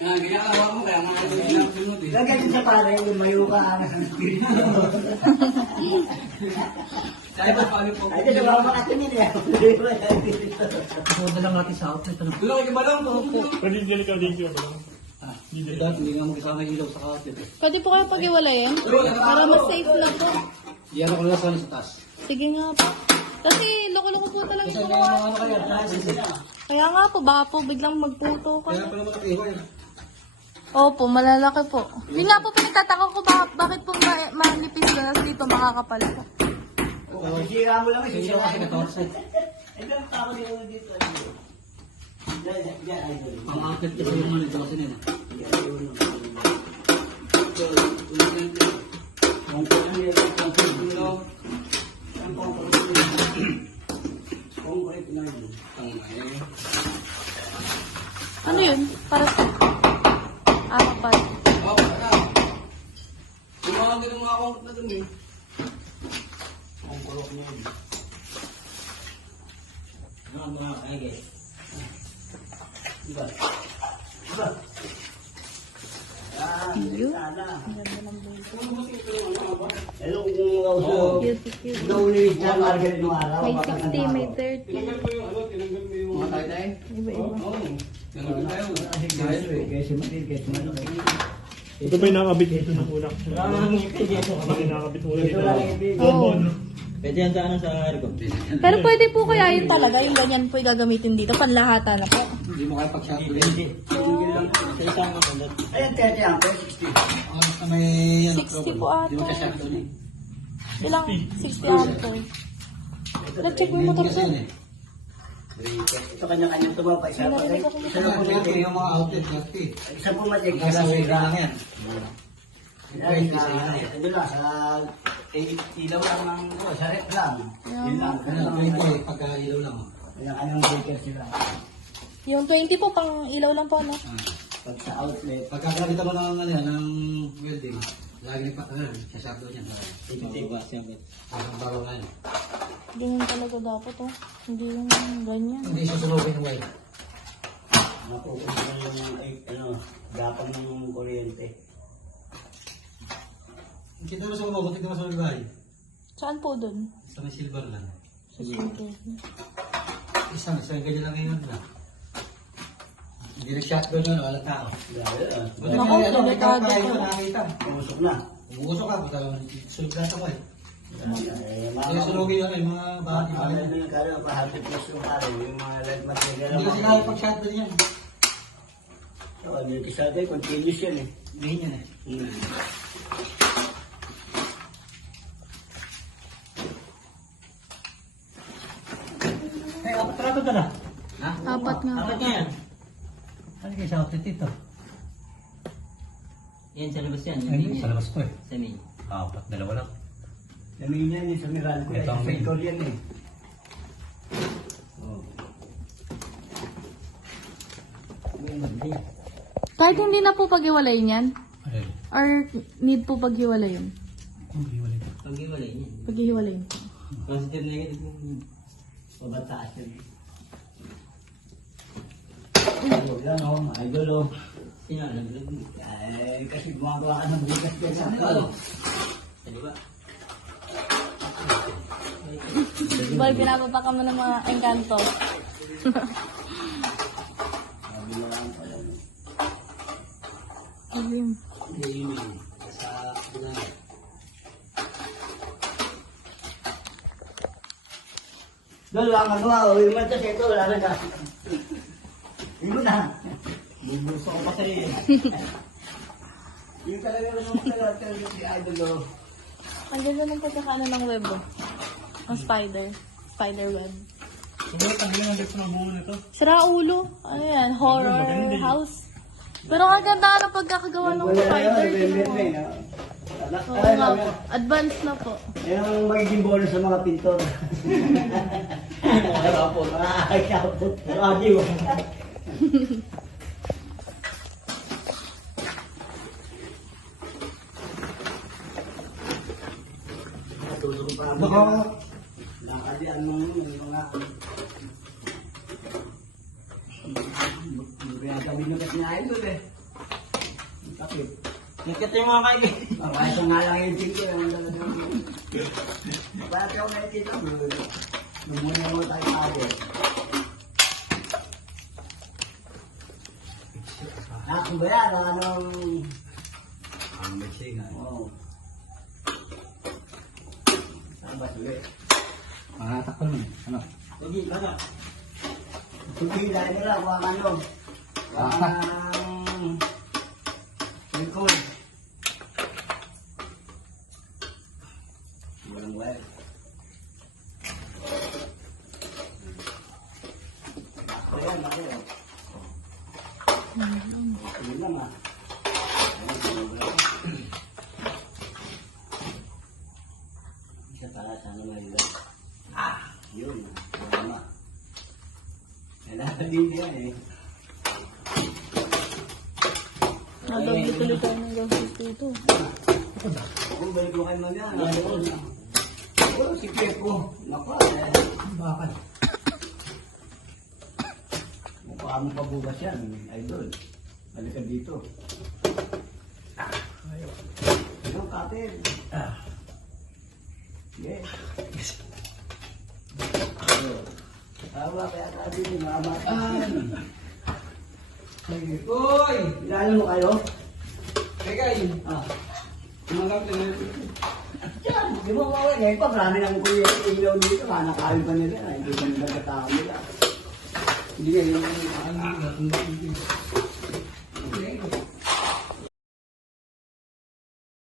Ganyan ka mo, kaya mga sunod eh. Lagyan din sa pare, lumayo ka. Kaya pa paano po. Ay, ito ba makatingin eh. Punta lang natin sa outlet. Laki ka ba lang? Pwede dili ka dito ba? Dati hindi nga magkasama ilaw sa outlet. Pwede po kayo pag-iwalayin? Para mas safe na po. Diyan ako lang sa taas. Sige nga po. Kasi loko-loko po talaga Kasi ito. ano kaya? Kaya nga po, baka po biglang magputo ka. Kaya pala makatiwan. Opo, malalaki po. Yun nga po pinagtataka ko bakit po manipis na dito makakapal po. Sisira mo lang eh. Sino kasi na-torset? Ito ang tao dito. Diyan, idol. Ang outlet kasi yung mga nito kasi nila. Ano yun? Para sa... Kapal. Oo, wala. Yung mga ganun mga akong na dun eh. Ang kulok niya yun. Mga ay guys. Diba? Diba? Yun. Ang ganda ng buhay. Hello, kung ako Cute. naulinis na market nung araw. May 60, may 30. Tinanggal mo yung ano, tinanggal mo yung mga tayo-tayo. Iba-iba. Oo. Tinanggal tayo. Kasi malaki. Ito ba yung nakakabit dito ng ulak? Ito ba yung nakakabit muna dito? Oo. Pwede yan sa ano sa aircon. Pero pwede po kaya yun talaga, yung ganyan po yung gagamitin dito, panlahata na po. Hindi mo kaya pag-shot ulit. Sa isang ano. Ayan, 30 ang 60. Ang sa may ano, 60 po ata. Hindi mo kaya-shot ulit. Ilang 60 ampere. Na-check mo yung motor ko. Ito kanya-kanya ito ba? Isa pa Narinig ako Isa Isa na na po po dito. yung mga outlet, lati. Isa po matik. Nasa wira lang yan. Yan, ito lang, sa ilaw lang ng, sa rep lang. Yun lang. Ano, 20 pagka ilaw lang. Kanya-kanyang breaker sila. Yung 20 po, pang ilaw lang po, ano? Pag sa outlet, Pagkakakita mo ng ano yan, ng welding, lagi ni Patran, sa shop doon yan. Ang baraw na yan. Ganyan talaga dapat, oh. Hindi yung ganyan. Hindi susunogin ng wire. napupunta yung gapang ng kuryente. Kita mo sa mga, kita mo sa mga bahay. Saan po dun? Sa may silver lang. Sa silver. Isang ganyan lang ngayon na. Hindi nag-shotgun yun, walang tao. Buti Naku, nga, may delikado kapatay po. ko nakakita. Pumusok na. Umuusok ka, sulog na ako eh. Eh, Kaya sunogin yun, yung mga bahay. Mga nagkaroon, pahabit na yung pare, yung mga light material. Hindi kasi nakapag-shotgun yan. So, ano yung kisate, continuous yan eh. Hindi yan eh. Eh, apat rato ka na. Ha? Apat nga. Apat na yan. Ano kayo sa outlet ito? Yan sa labas yan. Yung Ay, linya. sa labas ko eh. Sa main. Apat, dalawa lang. Lamin yan, yung sa Miral ko. Ito ang main. Factor yan eh. Oh. Kahit hindi na po pag-iwalayin yan? Ayun. Or need po pag-iwalayin? Pag-iwalay niya. Pag-iwalayin po. Positive negative. Pabataas yan. Ayun yan o, mga idol o. Sino ang naglag? Eh, kasi gumagawa ka ng bukas dyan sa ano. Sa diba? Boy, pinapapa ka mo ng mga engkanto. Sabi na lang pala. Ayun. Hindi yun yun. Sa bulan. Doon lang ano ah, yung mantas ito, wala na ka. Yun na. Buburso ko pa sa'yo eh. Yung talaga naman talaga si idol o. Ang ganda ng pagkakaano ng web, oh. Ang spider. Spider web. Ano ba tanggalin ang gusto ng buo nito? Sira ulo. Ano yan? Horror house. Pero ang ganda ng pagkakagawa ng spider. Oo nga po. Advanced na po. Yan ang magiging bonus sa mga pintor. Mga kapot. Mga kapot. Radio. Natulog pa kami. Baka, Lakadian mo yung mga... Kaya kami nagas na idol eh. Bakit? Nagkata yung mga kaibigan. Kaya sa nga lang yung tingko. Bakit ako nakikita mo? Lumuna mo tayo tayo. Ako ba yan? Anong... Ang may singa. Oo. Saan ba sulit? Pangatak ko naman. Ano? Hindi, ano? Hindi, dahil nila, kuha ka ano? Kuha ka ng... Lingkod. Walang wire. Ako yan, ako yan. Sige lang ah. Isa pala, sana mahirap. Yun, tama. Kailangan din yan eh. Nagabi tuloy tayo ng gawin dito. Kung balik mo kayo mamaya, nandun na. Oo, si Pepo. Naku, Bakal. mukha mo pabugas yan, idol. Balik ka dito. Ito, kapit. Yes. Tawa, kaya sabi ni Mama. Uy! Ilalo mo kayo? Teka yun. Tumanggap ka na. Yan, di mo mawala. Ngayon pa, marami ng kuya ilaw dito. Nakakain pa nila. Hindi pa nila katao nila. Hindi nga yun.